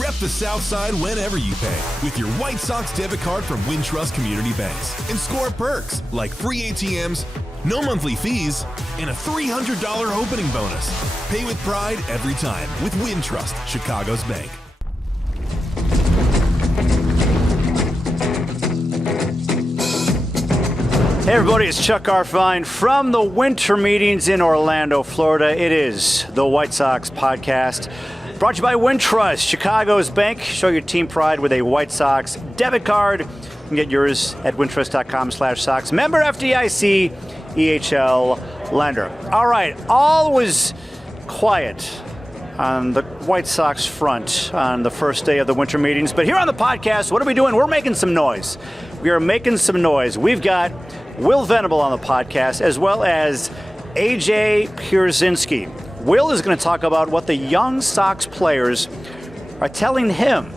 Rep the South Side whenever you pay with your White Sox debit card from Wintrust Community Banks and score perks like free ATMs, no monthly fees, and a $300 opening bonus. Pay with pride every time with Wintrust, Chicago's bank. Hey everybody, it's Chuck Garfien from the Winter Meetings in Orlando, Florida. It is the White Sox podcast, brought to you by Wintrust, Chicago's bank. Show your team pride with a White Sox debit card. You can get yours at wintrust.com/Sox. Member FDIC, EHL lender. All right, all was quiet on the White Sox front on the first day of the Winter Meetings. But here on the podcast, what are we doing? We're making some noise. We are making some noise. We've got Will Venable on the podcast, as well as A.J. Pierzynski. Will is going to talk about what the young Sox players are telling him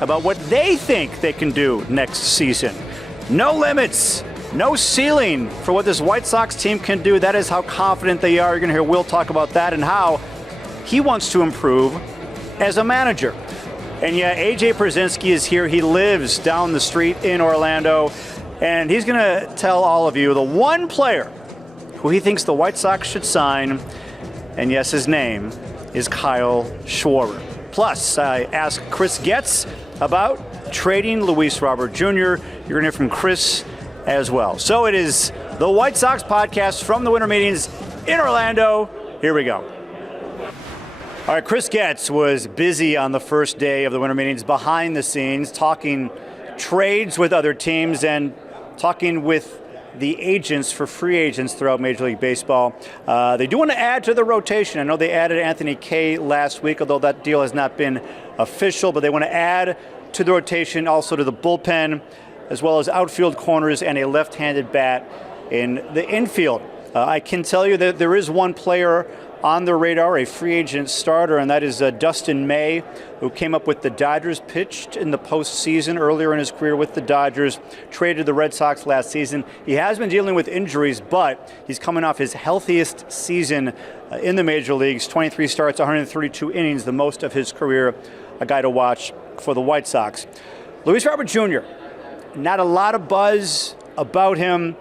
about what they think they can do next season. No limits, no ceiling for what this White Sox team can do. That is how confident they are. You're going to hear Will talk about that and how he wants to improve as a manager. And yeah, A.J. Pierzynski is here. He lives down the street in Orlando. And he's going to tell all of you the one player who he thinks the White Sox should sign. And yes, his name is Kyle Schwarber. Plus, I asked Chris Getz about trading Luis Robert Jr. You're going to hear from Chris as well. So it is the White Sox podcast from the Winter Meetings in Orlando. Here we go. All right, Chris Getz was busy on the first day of the Winter Meetings behind the scenes, talking trades with other teams and talking with the agents for free agents throughout Major League Baseball. They do want to add to the rotation. I know they added Anthony Kay last week, although that deal has not been official, but they want to add to the rotation, also to the bullpen, as well as outfield corners and a left-handed bat in the infield. I can tell you that there is one player on the radar, a free agent starter, and that is Dustin May, who came up with the Dodgers, pitched in the postseason earlier in his career with the Dodgers, traded the Red Sox last season. He has been dealing with injuries, but he's coming off his healthiest season in the major leagues, 23 starts, 132 innings, the most of his career, a guy to watch for the White Sox. Luis Robert Jr., not a lot of buzz about him.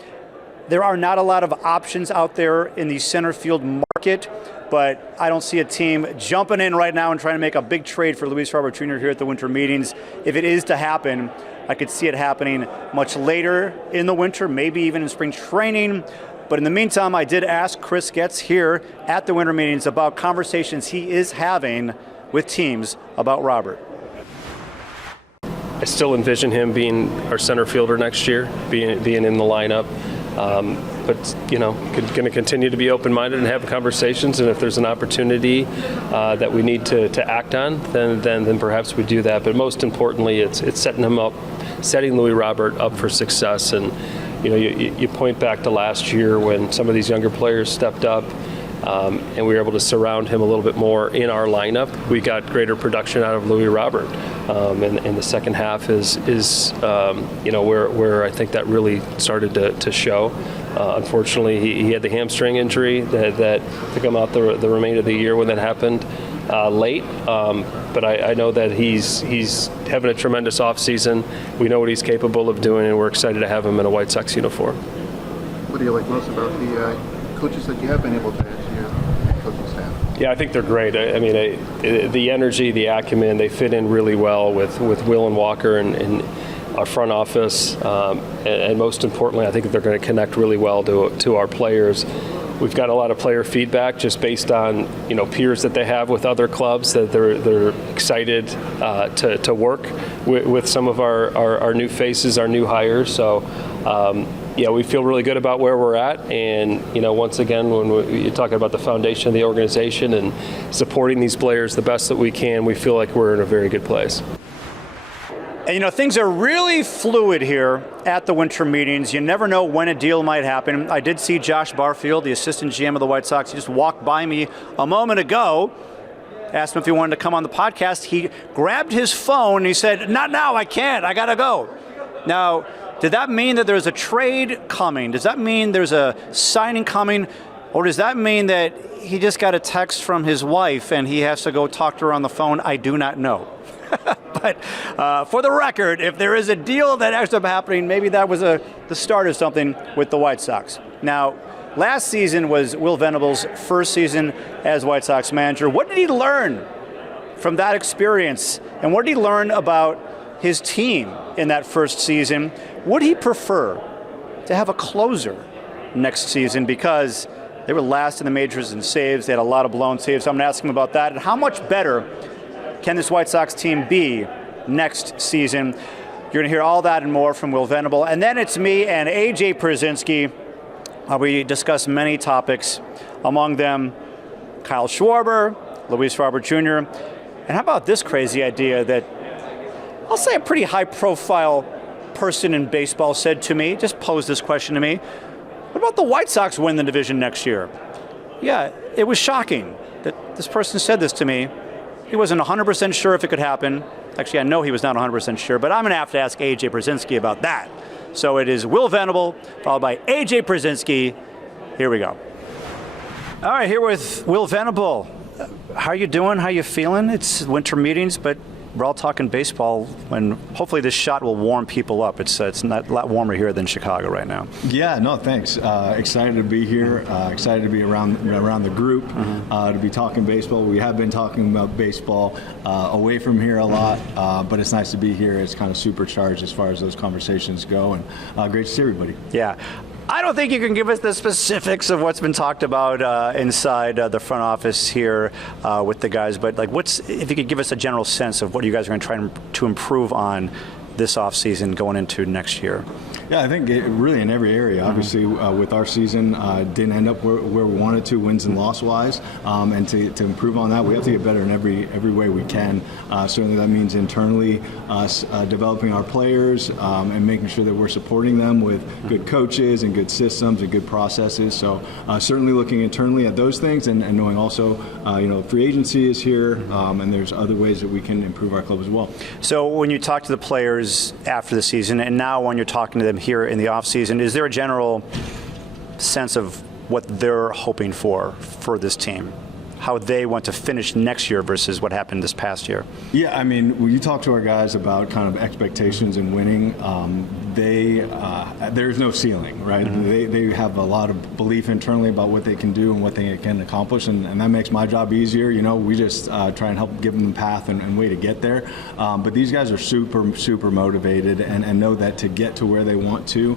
There are not a lot of options out there in the center field market, but I don't see a team jumping in right now and trying to make a big trade for Luis Robert Jr. here at the Winter Meetings. If it is to happen, I could see it happening much later in the winter, maybe even in spring training. But in the meantime, I did ask Chris Getz here at the Winter Meetings about conversations he is having with teams about Robert. I still envision him being our center fielder next year, being in the lineup. But, you know, going to continue to be open-minded and have conversations. And if there's an opportunity that we need to act on, then perhaps we do that. But most importantly, it's setting Louis Robert up for success. And, you know, you point back to last year when some of these younger players stepped up. And we were able to surround him a little bit more in our lineup. We got greater production out of Louis Robert, and the second half is you know, where I think that really started to show. Unfortunately, he had the hamstring injury that took him out the remainder of the year when that happened late. But I know that he's having a tremendous offseason. We know what he's capable of doing, and we're excited to have him in a White Sox uniform. What do you like most about the coaches that you have been able to add to your coaching staff? Yeah, I think they're great. I mean, the energy, the acumen, they fit in really well with Will and Walker and our front office. And most importantly, I think they're going to connect really well to our players. We've got a lot of player feedback just based on, you know, peers that they have with other clubs that they're excited to work with some of our new faces, our new hires. So, yeah, we feel really good about where we're at. And, you know, once again, when you're talking about the foundation of the organization and supporting these players the best that we can, we feel like we're in a very good place. And, you know, things are really fluid here at the Winter Meetings. You never know when a deal might happen. I did see Josh Barfield, the assistant GM of the White Sox. He just walked by me a moment ago. Asked him if he wanted to come on the podcast. He grabbed his phone and he said, "Not now, I can't. I got to go." Now, did that mean that there's a trade coming? Does that mean there's a signing coming? Or does that mean that he just got a text from his wife and he has to go talk to her on the phone? I do not know. But for the record, if there is a deal that ends up happening, maybe that was the start of something with the White Sox. Now, last season was Will Venable's first season as White Sox manager. What did he learn from that experience? And what did he learn about his team in that first season? Would he prefer to have a closer next season, because they were last in the majors in saves? They had a lot of blown saves. So I'm going to ask him about that. And how much better can this White Sox team be next season? You're going to hear all that and more from Will Venable. And then it's me and A.J. Pierzynski. We discuss many topics, among them Kyle Schwarber, 𝗻𝗓cie 𝗁𝗶𝗹 Jr., and how about this crazy idea that I'll say a pretty high-profile person in baseball said to me, just posed this question to me: what about the White Sox win the division next year? Yeah, it was shocking that this person said this to me. He wasn't 100% sure if it could happen. Actually, I know he was not 100% sure, but I'm going to have to ask A.J. Pierzynski about that. So it is Will Venable, followed by A.J. Pierzynski. Here we go. All right, here with Will Venable. How are you doing? How are you feeling? It's winter meetings, but we're all talking baseball, and hopefully this shot will warm people up. It's not a lot warmer here than Chicago right now. Yeah, no, thanks. Excited to be here. Excited to be around the group, to be talking baseball. We have been talking about baseball away from here a lot, but it's nice to be here. It's kind of supercharged as far as those conversations go, and great to see everybody. Yeah. I don't think you can give us the specifics of what's been talked about inside the front office here with the guys, but like, if you could give us a general sense of what you guys are going to try to improve on this offseason going into next year. Yeah, I think really in every area. Obviously, with our season, didn't end up where we wanted to, wins and loss-wise, and to improve on that, we have to get better in every way we can. Certainly that means internally developing our players and making sure that we're supporting them with good coaches and good systems and good processes. So certainly looking internally at those things, and knowing also, free agency is here, and there's other ways that we can improve our club as well. So when you talk to the players after the season, and now when you're talking to them here in the offseason, is there a general sense of what they're hoping for this team? How they want to finish next year versus what happened this past year? Yeah, I mean, when you talk to our guys about kind of expectations and winning, there's no ceiling, right? They have a lot of belief internally about what they can do and what they can accomplish, and that makes my job easier. We just try and help give them the path and way to get there. But these guys are super motivated and know that to get to where they want to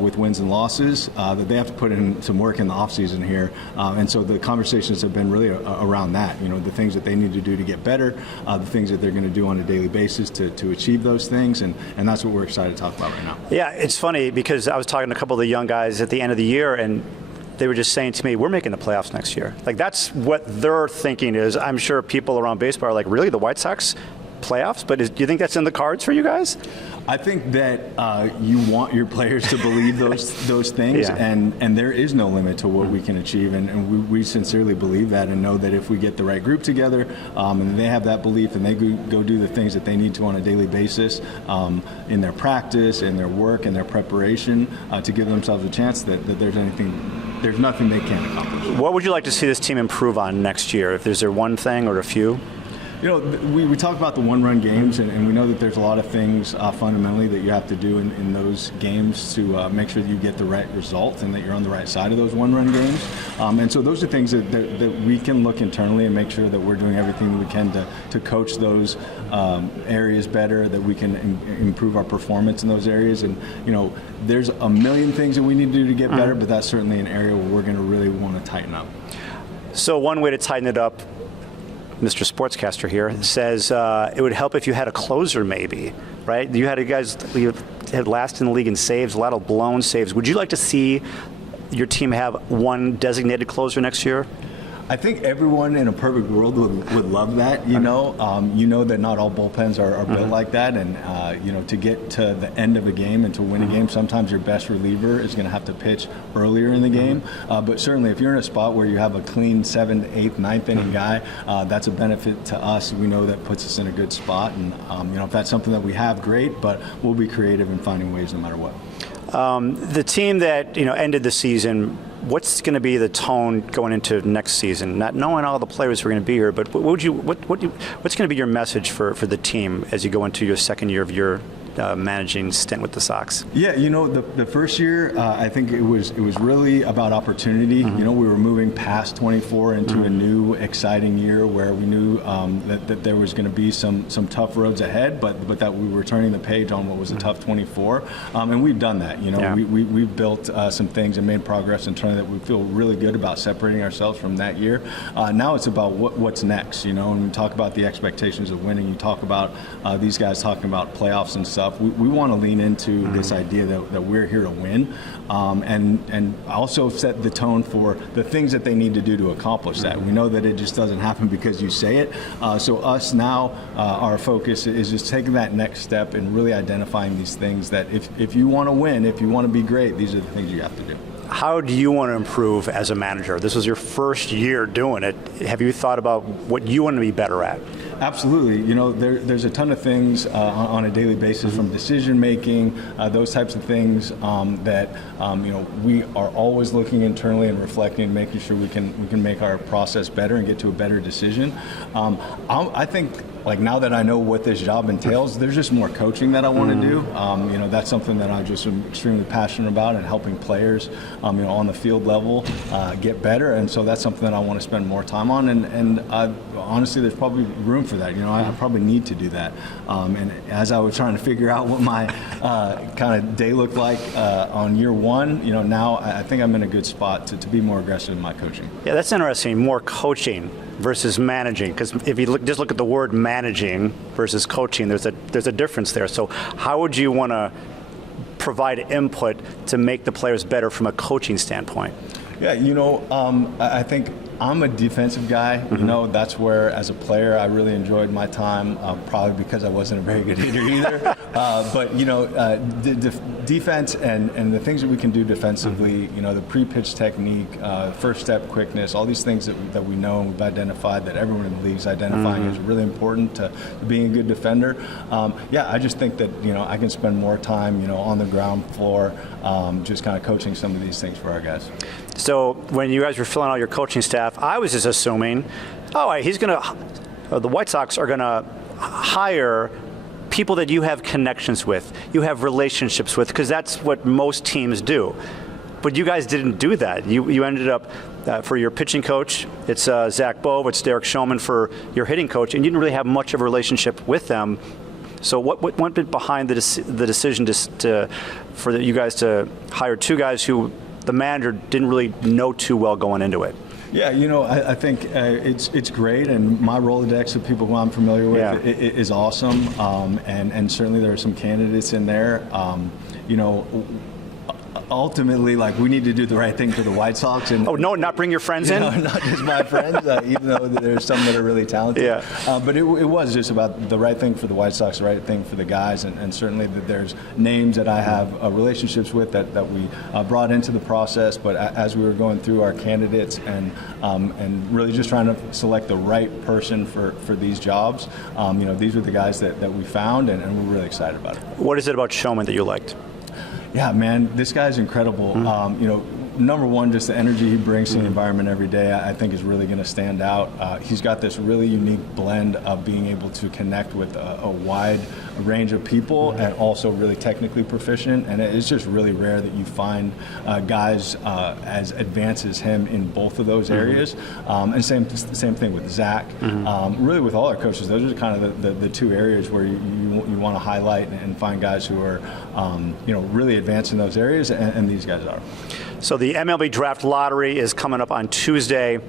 with wins and losses, that they have to put in some work in the offseason here. And so the conversations have been really around that, the things that they need to do to get better, the things that they're going to do on a daily basis to achieve those things, and that's what we're excited to talk about right now. Yeah, it's funny because I was talking to a couple of the young guys at the end of the year, and they were just saying to me, we're making the playoffs next year. Like, that's what their thinking is. I'm sure people around baseball are like, really, the White Sox playoffs? But do you think that's in the cards for you guys? I think that you want your players to believe those things, Yeah. and there is no limit to what we can achieve, and we sincerely believe that, and know that if we get the right group together, and they have that belief, and they go do the things that they need to on a daily basis in their practice, in their work, in their preparation, to give themselves a chance that there's nothing they can't accomplish. What would you like to see this team improve on next year? If there's one thing or a few? We talk about the one-run games, and we know that there's a lot of things fundamentally that you have to do in those games to make sure that you get the right result and that you're on the right side of those one-run games. And so those are things that we can look internally and make sure that we're doing everything that we can to coach those areas better, that we can improve our performance in those areas. And, there's a million things that we need to do to get better, but that's certainly an area where we're going to really want to tighten up. So one way to tighten it up, Mr. Sportscaster here says it would help if you had a closer, maybe, right? You had last in the league in saves, a lot of blown saves. Would you like to see your team have one designated closer next year? I think everyone in a perfect world would love that. You know that not all bullpens are built like that, and to get to the end of a game and to win a game, sometimes your best reliever is going to have to pitch earlier in the game. But certainly, if you're in a spot where you have a clean 7th, 8th, 9th inning guy, that's a benefit to us. We know that puts us in a good spot, and if that's something that we have, great. But we'll be creative in finding ways no matter what. The team that ended the season what's going to be the tone going into next season? Not knowing all the players who are going to be here, but what's going to be your message for the team as you go into your second year of your managing stint with the Sox? Yeah, the first year, I think it was really about opportunity. We were moving past 24 into a new, exciting year where we knew that there was going to be some tough roads ahead, but that we were turning the page on what was a tough 24. And we've done that. We've built some things and made progress internally that we feel really good about separating ourselves from that year. Now it's about what's next. When we talk about the expectations of winning, you talk about these guys talking about playoffs and stuff. We want to lean into this idea that we're here to win, and also set the tone for the things that they need to do to accomplish that. We know that it just doesn't happen because you say it. So us now, our focus is just taking that next step and really identifying these things that if you want to win, if you want to be great, these are the things you have to do. How do you want to improve as a manager? This was your first year doing it. Have you thought about what you want to be better at? Absolutely. There's a ton of things on a daily basis, from decision making, those types of things that we are always looking internally and reflecting and making sure we can make our process better and get to a better decision. I think, now that I know what this job entails, there's just more coaching that I want to do. That's something that I'm just extremely passionate about, and helping players, on the field level get better. And so that's something that I want to spend more time on. And honestly, there's probably room for that. I probably need to do that. And as I was trying to figure out what my kind of day looked like on year one, now I think I'm in a good spot to be more aggressive in my coaching. Yeah, that's interesting. More coaching versus managing, because if you just look at the word managing versus coaching, there's a difference there. So how would you want to provide input to make the players better from a coaching standpoint? Yeah, I think I'm a defensive guy. That's where, as a player, I really enjoyed my time, probably because I wasn't a very good hitter either. But, defense and the things that we can do defensively, the pre-pitch technique, first step quickness, all these things that we know and we've identified, that everyone in the league is identifying is really important to being a good defender. I just think that, I can spend more time, on the ground floor, just kind of coaching some of these things for our guys. So when you guys were filling out your coaching staff, I was just assuming, the White Sox are going to hire people that you have connections with, you have relationships with, because that's what most teams do. But you guys didn't do that. You ended up, for your pitching coach, it's Zach Bove, it's Derek Showman for your hitting coach, and you didn't really have much of a relationship with them. So what went behind the decision for you guys to hire two guys who the manager didn't really know too well going into it? Yeah, I think it's great, and my Rolodex of people who I'm familiar with is awesome, and certainly there are some candidates in there. Ultimately, we need to do the right thing for the White Sox. And not bring your friends in? Not just my friends, even though there's some that are really talented. Yeah. But it was just about the right thing for the White Sox, the right thing for the guys, and certainly that there's names that I have relationships with that we brought into the process. But as we were going through our candidates and really just trying to select the right person for these jobs, these were the guys that we found, and we're really excited about it. What is it about Showman that you liked? Yeah, man, this guy's incredible. Number one, just the energy he brings to the environment every day, I think is really going to stand out. He's got this really unique blend of being able to connect with a wide range of people and also really technically proficient. And it's just really rare that you find guys as advanced as him in both of those areas. And same thing with Zach. Really, with all our coaches, those are kind of the two areas where you want to highlight and find guys who are really advanced in those areas, and these guys are. So the MLB Draft Lottery is coming up on Tuesday. You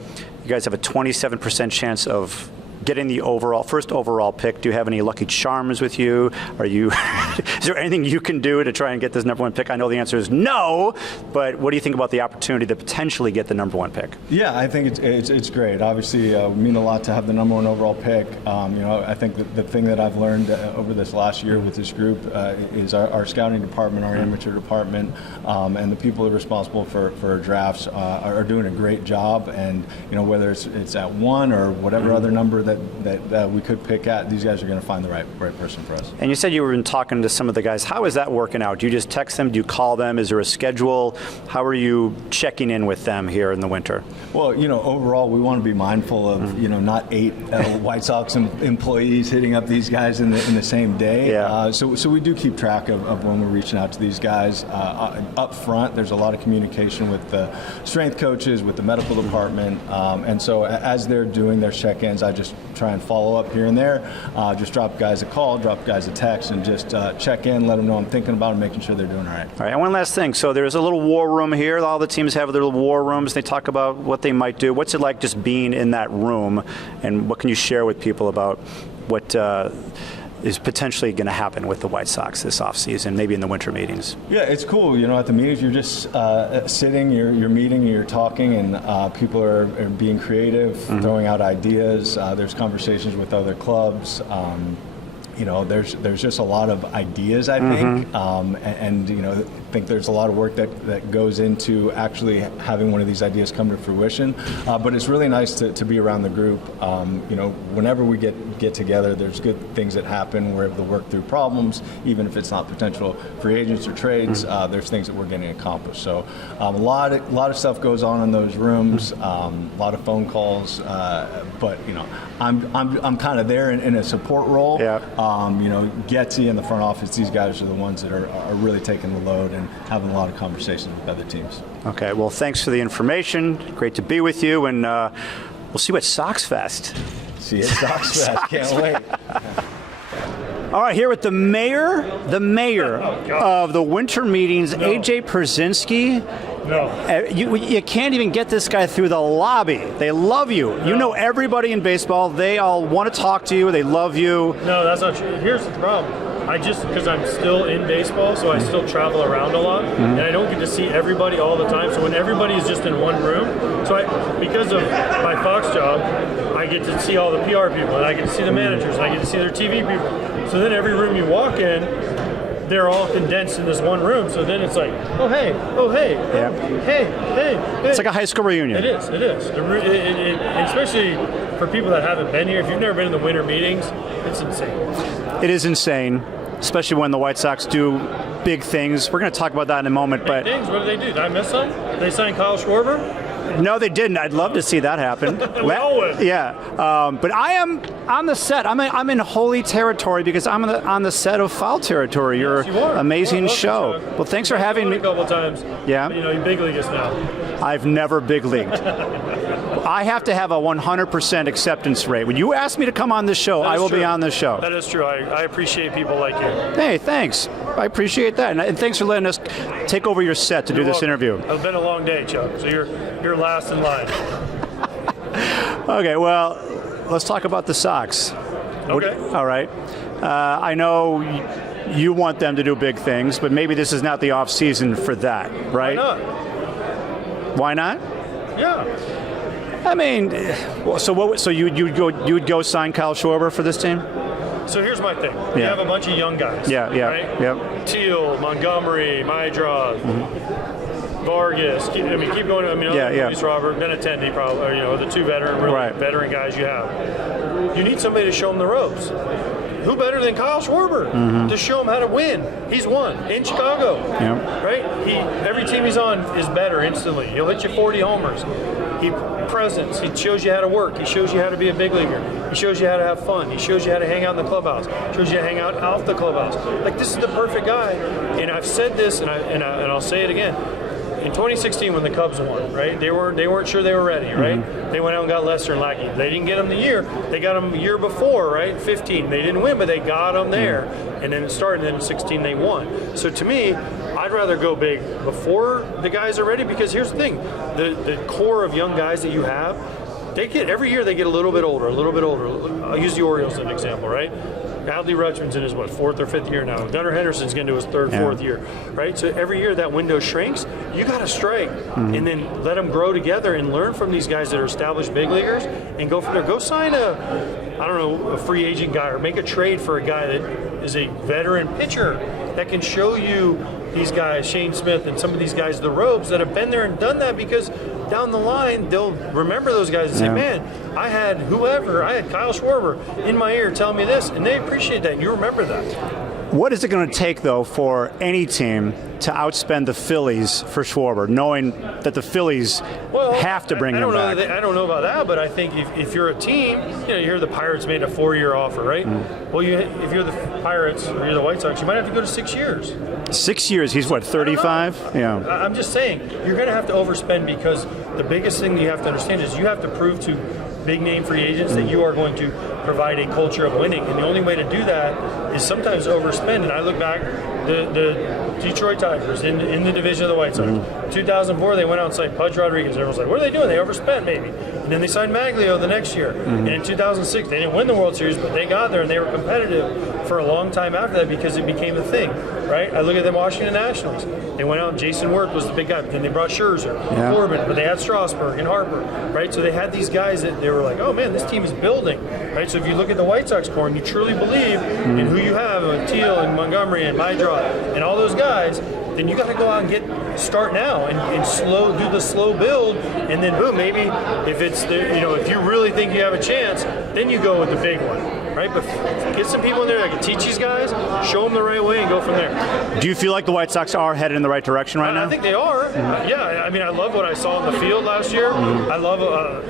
guys have a 27% chance of getting the first overall pick. Do you have any lucky charms with you? Is there anything you can do to try and get this number one pick? I know the answer is no, but what do you think about the opportunity to potentially get the number one pick? Yeah, I think it's great. Obviously, it mean a lot to have the number one overall pick. I think the thing that I've learned over this last year with this group is our scouting department, our amateur department, and the people that are responsible for our drafts are doing a great job. And whether it's at one or whatever other number that we could pick at, these guys are going to find the right person for us. And you said you were talking to some of the guys. How is that working out? Do you just text them? Do you call them? Is there a schedule? How are you checking in with them here in the winter? Well, overall, we want to be mindful of, not 8 White Sox employees hitting up these guys in the same day. Yeah. So we do keep track of when we're reaching out to these guys. Up front, there's a lot of communication with the strength coaches, with the medical department, and so as they're doing their check-ins, I just try and follow up here and there. Just drop guys a call, drop guys a text, and just check in, let them know I'm thinking about them, making sure they're doing all right. All right, and one last thing. So there's a little war room here. All the teams have their little war rooms. They talk about what they might do. What's it like just being in that room, and what can you share with people about what is potentially going to happen with the White Sox this offseason, maybe in the winter meetings? Yeah, it's cool. At the meetings, you're just sitting, you're meeting, you're talking, and people are being creative, throwing out ideas. There's conversations with other clubs. There's just a lot of ideas, I think, and I think there's a lot of work that goes into actually having one of these ideas come to fruition. But it's really nice to be around the group. Whenever we get together, there's good things that happen. We're able to work through problems, even if it's not potential free agents or trades. There's things that we're getting accomplished. So a lot of stuff goes on in those rooms. A lot of phone calls. But I'm kind of there in a support role. Yeah. 𝗵𝗍 in the front office, these guys are the ones that are really taking the load and having a lot of conversations with other teams. Okay, well, thanks for the information. Great to be with you, and we'll see you at Sox Fest. See you at Sox Fest. Can't wait. All right, here with the mayor of the winter meetings, A.J. Pierzynski. No. You can't even get this guy through the lobby. They love you. No. You know everybody in baseball. They all want to talk to you. They love you. No, that's not true. Here's the problem. Because I'm still in baseball, so I still travel around a lot, and I don't get to see everybody all the time. So when everybody is just in one room, because of my Fox job, I get to see all the PR people, and I get to see the managers, and I get to see their TV people. So then every room you walk in, they're all condensed in this one room. So then it's like, oh hey, Yeah. hey. It's like a high school reunion. It is. Especially for people that haven't been here. If you've never been in the winter meetings, it's insane. It is insane, especially when the White Sox do big things. We're going to talk about that in a moment. But things, what did they do? Did I miss some? They signed Kyle Schwarber? No, they didn't. I'd love to see that happen. We all would. Yeah, but I am on the set. I'm in holy territory because I'm on the set of Foul Territory. Your amazing show. Well, thanks for having me. A couple times. Yeah. You big league us now. I've never big leagued. I have to have a 100% acceptance rate. When you ask me to come on this show, I will be on this show. That is true. I appreciate people like you. Hey, thanks. I appreciate that, and thanks for letting us take over your set to do this interview. It's been a long day, Chuck. So you're last in line. Okay, well, let's talk about the Sox. Okay. All right. I know you want them to do big things, but maybe this is not the off season for that, right? Why not? Why not? Yeah. I mean, so you'd go sign Kyle Schwarber for this team? So here's my thing. You have a bunch of young guys. Yeah. Right? Yep. Teal, Montgomery, Maedra, Vargas. Keep going. Luis Robert, Benintendi, probably. The two veteran guys you have. You need somebody to show them the ropes. Who better than Kyle Schwarber to show him how to win? He's won in Chicago, right? Every team he's on is better instantly. He'll hit you 40 homers. Presence. He shows you how to work. He shows you how to be a big leaguer. He shows you how to have fun. He shows you how to hang out in the clubhouse. Shows you how to hang out off the clubhouse. Like, this is the perfect guy. And I've said this, and I'll say it again. In 2016, when the Cubs won, right? They weren't sure they were ready, right? They went out and got Lester and Lackey. They didn't get him the year. They got him the year before, right? 15. They didn't win, but they got him there. And then it started. And then in 16, they won. So to me, I'd rather go big before the guys are ready, because here's the thing: the core of young guys that you have, every year they get a little bit older. I'll use the Orioles as an example, right? Adley Rutschman's in his, fourth or fifth year now. Gunnar Henderson's getting to his third, fourth year, right? So every year that window shrinks. You got to strike and then let them grow together and learn from these guys that are established big leaguers and go from there. Go sign a free agent guy, or make a trade for a guy that is a veteran pitcher that can show you these guys, Shane Smith and some of these guys, the ropes that have been there and done that, because down the line, they'll remember those guys and say, man, I had Kyle Schwarber in my ear telling me this, and they appreciate that, and you remember that. What is it going to take, though, for any team to outspend the Phillies for Schwarber, knowing that the Phillies have to bring him back? I don't know about that, but I think if you're a team, you hear the Pirates made a 4-year offer, right? Well, if you're the Pirates or you're the White Sox, you might have to go to 6 years. 6 years? He's what, 35? Yeah. I'm just saying, you're going to have to overspend because the biggest thing you have to understand is you have to prove to big name free agents that you are going to provide a culture of winning, and the only way to do that is sometimes overspend. And I look back, the Detroit Tigers in the division of the White Sox. 2004, they went out and signed Pudge Rodriguez. Everyone's like, what are they doing? They overspent maybe. And then they signed Maglio the next year. And in 2006, they didn't win the World Series, but they got there and they were competitive for a long time after that because it became a thing, right? I look at the Washington Nationals. They went out and Jason Worth was the big guy. Then they brought Scherzer, Corbin, but they had Strasburg and Harper, right? So they had these guys that they were like, oh man, this team is building, right? So if you look at the White Sox core and you truly believe in who you have, Teal and Montgomery and Maidra and all those guys, then you got to go out and start now and do the slow build, and then boom, maybe if it's if you really think you have a chance, then you go with the big one, right? But get some people in there that can teach these guys, show them the right way, and go from there. Do you feel like the White Sox are headed in the right direction right now? I think they are. Yeah, I mean, I love what I saw in the field last year. I love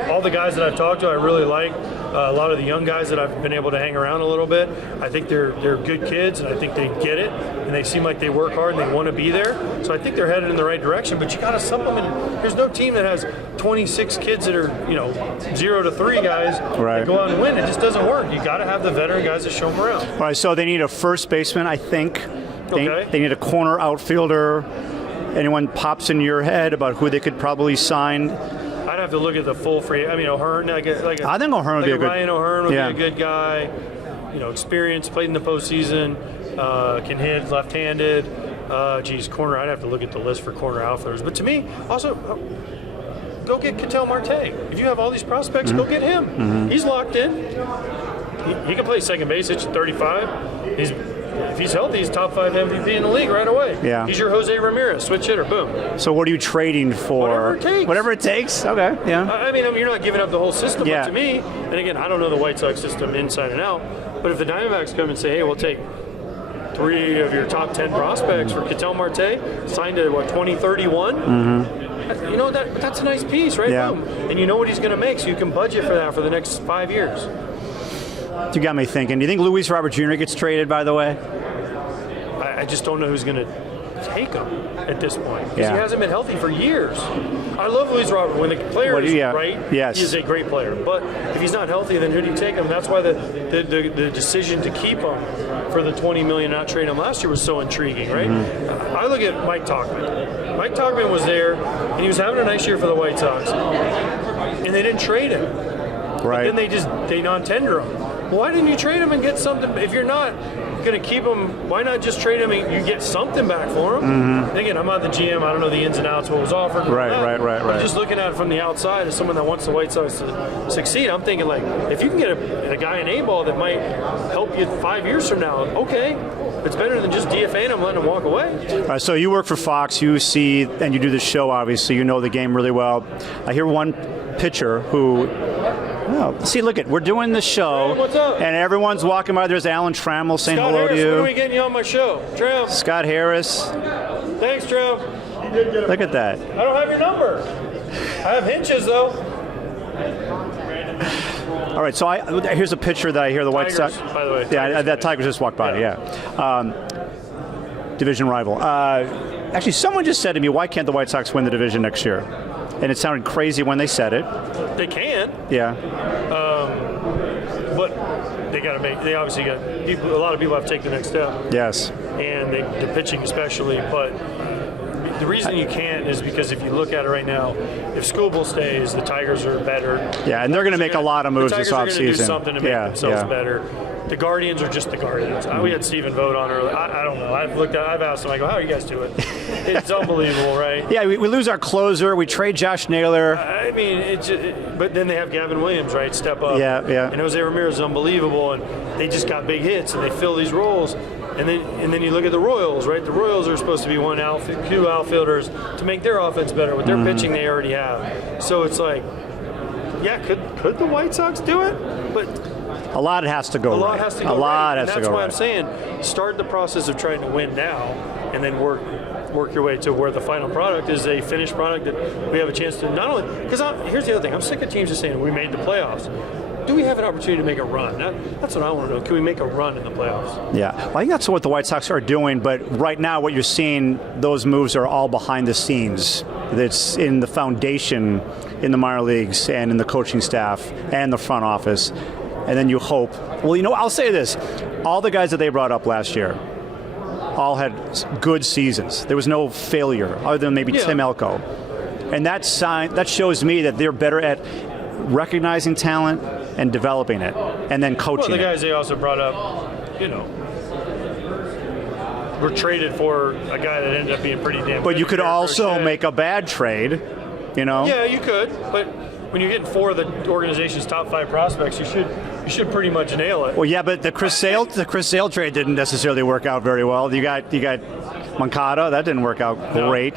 all the guys that I've talked to. I really like a lot of the young guys that I've been able to hang around a little bit. I think they're good kids, and I think they get it, and they seem like they work hard and they want to be there. So I think they're headed in the right direction. But you got to supplement. There's no team that has 26 kids that are 0 to 3 guys that go out and win. It just doesn't work. You got to have the veteran guys that show them around. All right. So they need a first baseman, I think. They need a corner outfielder. Anyone pops in your head about who they could probably sign? I'd have to look at the full free. I mean, O'Hearn. I think O'Hearn would be a good. Ryan O'Hearn would be a good guy. Experience, played in the postseason, can hit left-handed. Corner. I'd have to look at the list for corner outfielders. But to me, also, go get 𝗬𝗏. If you have all these prospects, go get him. He's locked in. He can play second base at 35. If he's healthy, he's top 5 MVP in the league right away. Yeah. He's your Jose Ramirez, switch hitter, boom. So what are you trading for? Whatever it takes. Whatever it takes? Okay, yeah. I mean, you're not giving up the whole system, but to me, and again, I don't know the White Sox system inside and out, but if the Diamondbacks come and say, hey, we'll take 3 of your top 10 prospects for 𝗬𝗏, signed at, 2031? That's a nice piece, right? Yeah. Boom. And you know what he's going to make, so you can budget for that for the next 5 years. You got me thinking. Do you think Luis Robert Jr. gets traded, by the way? I just don't know who's going to take him at this point. Because he hasn't been healthy for years. I love Luis Robert. When the player is right, he is a great player. But if he's not healthy, then who do you take him? That's why the decision to keep him for the $20 million, not trade him last year, was so intriguing, right? I look at Mike Tauchman. Mike Tauchman was there, and he was having a nice year for the White Sox. And they didn't trade him. Right. But then they non-tender him. Why didn't you trade him and get something? If you're not going to keep him, why not just trade him and you get something back for him? And again, I'm not the GM. I don't know the ins and outs, what was offered. Right. I'm just looking at it from the outside as someone that wants the White Sox to succeed. I'm thinking, like, if you can get a guy in A-ball that might help you 5 years from now, okay. It's better than just DFAing him, letting him walk away. All right, so you work for Fox, you see, and you do the show, obviously. You know the game really well. I hear one pitcher who... see, look we're doing the show, what's up? And everyone's walking by. There's Alan Trammell saying Scott hello Harris, to you. When are we getting you on my show? Trav. Scott Harris. Thanks, Trav. Look at that. I don't have your number. I have hinges, though. All right, so here's a picture that I hear the White Sox. By the way. Yeah, that Tigers just walked by, division rival. Actually, someone just said to me, why can't the White Sox win the division next year? And it sounded crazy when they said it. They can. Yeah. But they obviously got people. A lot of people have to take the next step. Yes. And the pitching especially. But the reason you can't is because if you look at it right now, if Skubal stays, the Tigers are better. Yeah, and they're going to make a lot of moves this offseason. The Tigers are going to do something to make themselves better. the Guardians are just the Guardians. We had Steven vote on earlier. I don't know. I've asked him. I go, how are you guys doing? It's unbelievable, right? Yeah, we lose our closer. We trade Josh Naylor. I mean, but then they have Gavin Williams, right? Step up. Yeah. And Jose Ramirez is unbelievable, and they just got big hits, and they fill these roles. And then you look at the Royals, right? The Royals are supposed to be two outfielders to make their offense better. With their pitching, they already have. So it's like, yeah, could the White Sox do it? But a lot has to go right. A lot has to go right. And that's why I'm saying start the process of trying to win now, and then work your way to where the final product is a finished product that we have a chance to not only. Because here's the other thing: I'm sick of teams just saying we made the playoffs. Do we have an opportunity to make a run? That's what I want to know. Can we make a run in the playoffs? Yeah, well, I think that's what the White Sox are doing, but right now what you're seeing, those moves are all behind the scenes. It's in the foundation in the minor leagues and in the coaching staff and the front office. And then you hope. Well, I'll say this. All the guys that they brought up last year all had good seasons. There was no failure other than maybe Tim Elko. And that shows me that they're better at recognizing talent and developing it, and then coaching. Well, the guys they also brought up, were traded for a guy that ended up being pretty damn good. But you could also make a bad trade, Yeah, you could. But when you're getting 4 of the organization's top 5 prospects, you should pretty much nail it. Well, yeah, but the Chris Sale trade didn't necessarily work out very well. You got Moncada, that didn't work out great.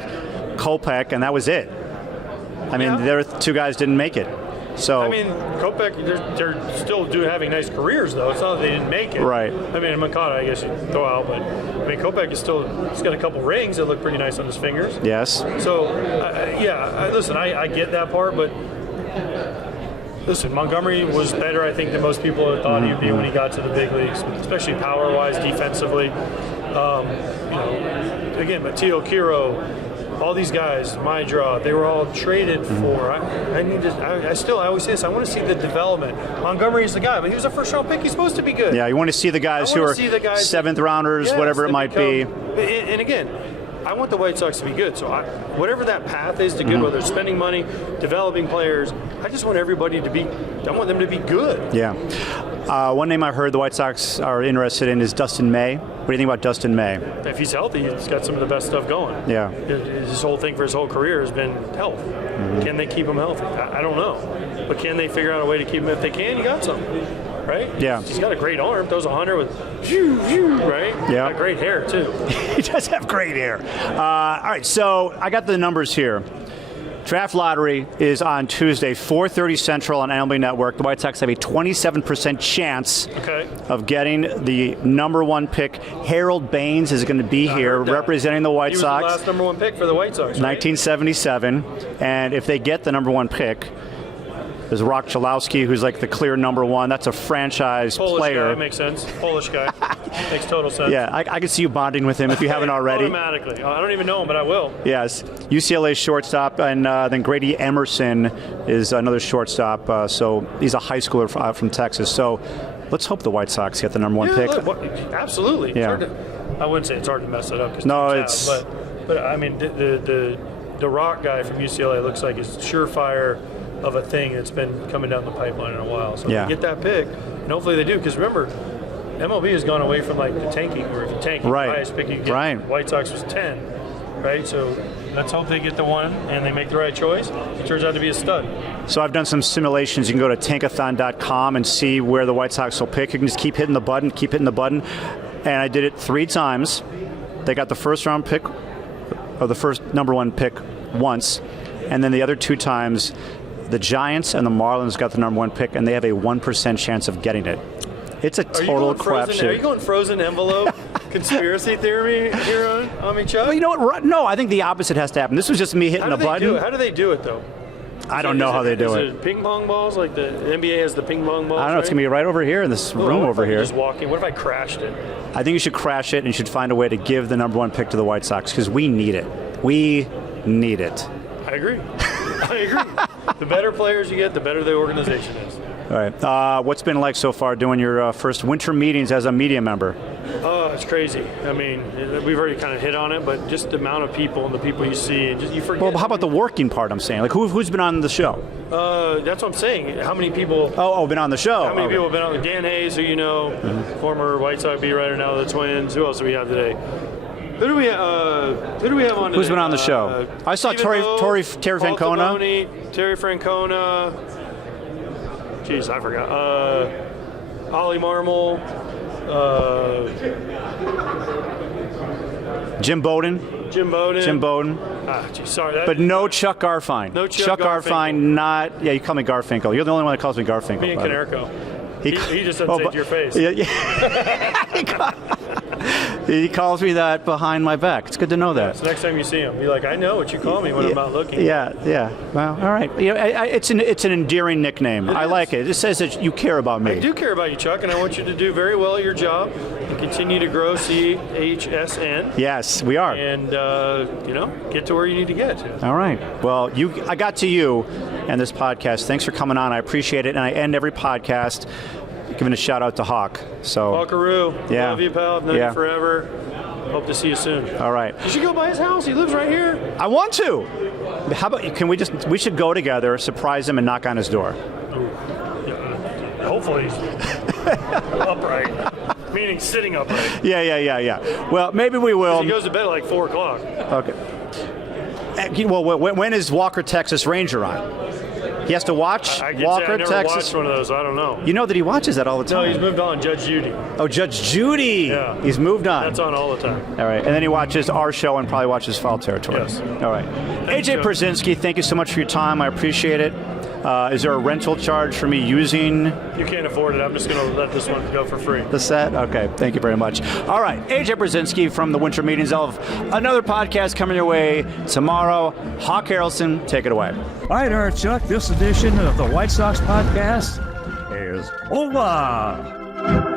Kopech, and that was it. I mean, their 2 guys didn't make it. So I mean, Kopech, they're still having nice careers, though. It's not that they didn't make it. Right. I mean, Moncada, I guess you throw out, but I mean, Kopech he's got a couple rings that look pretty nice on his fingers. Yes. So, listen, I get that part, but listen, Montgomery was better, I think, than most people had thought he'd be when he got to the big leagues, especially power-wise, defensively. Again, Mateo Quiro. All these guys, 𝗏, they were all traded for. I always say this. I want to see the development. Montgomery is the guy, but he was a first-round pick. He's supposed to be good. Yeah, you want to see the guys who are 7th rounders, whatever it might be. And again, I want the White Sox to be good. So whatever that path is to good, whether it's spending money, developing players, I just want everybody to be. I want them to be good. Yeah. One name I heard the White Sox are interested in is Dustin May. What do you think about Dustin May? If he's healthy, he's got some of the best stuff going. Yeah. His whole thing for his whole career has been health. Can they keep him healthy? I don't know. But can they figure out a way to keep him? If they can, you got something. Right? Yeah. He's got a great arm. Throws 100 with right? Yeah. Got great hair, too. He does have great hair. All right, so I got the numbers here. Draft lottery is on Tuesday, 4:30 Central on MLB Network. The White Sox have a 27% chance of getting the number 1 pick. Harold Baines is going to be here representing the White Sox. He was the last number 1 pick for the White Sox, right? 1977. And if they get the number 1 pick, there's Rak-Chalowski, who's like the clear number 1. That's a franchise player. Guy, makes sense. Polish guy. Makes total sense. Yeah, I can see you bonding with him if you haven't already. Automatically. I don't even know him, but I will. Yes. UCLA shortstop, and then Grady Emerson is another shortstop. So he's a high schooler from Texas. So let's hope the White Sox get the number 1 pick. Absolutely. Yeah. I wouldn't say it's hard to mess it up. No, it's... But I mean, the Rock guy from UCLA looks like it's surefire of a thing that's been coming down the pipeline in a while. So if they get that pick, and hopefully they do, because remember, MLB has gone away from like the tanking, where if you tank, the highest pick you get. Right. White Sox was 10, right? So let's hope they get the 1 and they make the right choice. It turns out to be a stud. So I've done some simulations. You can go to tankathon.com and see where the White Sox will pick. You can just keep hitting the button, and I did it 3 times. They got the first round pick, or the first number 1 pick once, and then the other 2 times, the Giants and the Marlins got the number 1 pick, and they have a 1% chance of getting it. It's a total crapshoot. Are you going frozen envelope conspiracy theory here on me, Chuck? Well, you know what? No, I think the opposite has to happen. This was just me hitting the button. How do they do it, though? I don't know how they do it. Is it ping pong balls? Like the NBA has the ping pong balls? I don't know. It's going to be right over here in this room over here. Just walking. What if I crashed it? I think you should crash it, and you should find a way to give the number 1 pick to the White Sox, because we need it. We need it. I agree. The better players you get, the better the organization is. All right. What's been like so far doing your first winter meetings as a media member? it's crazy. I mean, we've already kind of hit on it, but just the amount of people and the people you see, and just you forget. Well, how about the working part? I'm saying, like, who's been on the show? That's what I'm saying. How many people? Been on the show. How many people have been on? Dan Hayes, who you know, former White Sox beat writer, now the Twins. Who else do we have today? Who do we have on today? Who's been on the show? I saw Terry Francona. Terry Francona. Jeez, I forgot. Ollie Marmol. Jim Bowden. Geez, sorry. But no Chuck Garfien. No Chuck Garfien. Not. Yeah, you call me Garfinkel. You're the only one that calls me Garfinkel. Me and Canerco. He just doesn't say to your face. Yeah. He calls me that behind my back. It's good to know that. So next time you see him, be like, I know what you call me when I'm not looking. Yeah. Well, all right. You know, it's an endearing nickname. I like it. It says that you care about me. I do care about you, Chuck, and I want you to do very well at your job and continue to grow CHSN. Yes, we are. And, get to where you need to get to. All right. Well, I got to you and this podcast. Thanks for coming on. I appreciate it. And I end every podcast giving a shout out to Hawk. So _𝗏𝗏. Yeah. Love you, pal. I've known you forever. Hope to see you soon. All right. You should go by his house. He lives right here. I want to. How about we should go together, surprise him, and knock on his door. Hopefully he's upright. Meaning sitting upright. Yeah. Well, maybe we will. He goes to bed at like 4 o'clock. Okay. Well, when is Walker Texas Ranger on? He has to watch Walker, I never Texas. watched one of those. I don't know. You know that he watches that all the time. No, he's moved on. Judge Judy. Oh, Judge Judy. Yeah. He's moved on. That's on all the time. All right. And then he watches our show and probably watches Foul Territory. Yes. All right. A.J. Pierzynski, thank you so much for your time. I appreciate it. Is there a rental charge for me using? You can't afford it. I'm just going to let this one go for free. The set? Okay. Thank you very much. All right. A.J. Pierzynski from the Winter Meetings. I'll have another podcast coming your way tomorrow. Hawk Harrelson, take it away. All right, Art Chuck, this edition of the White Sox podcast is over.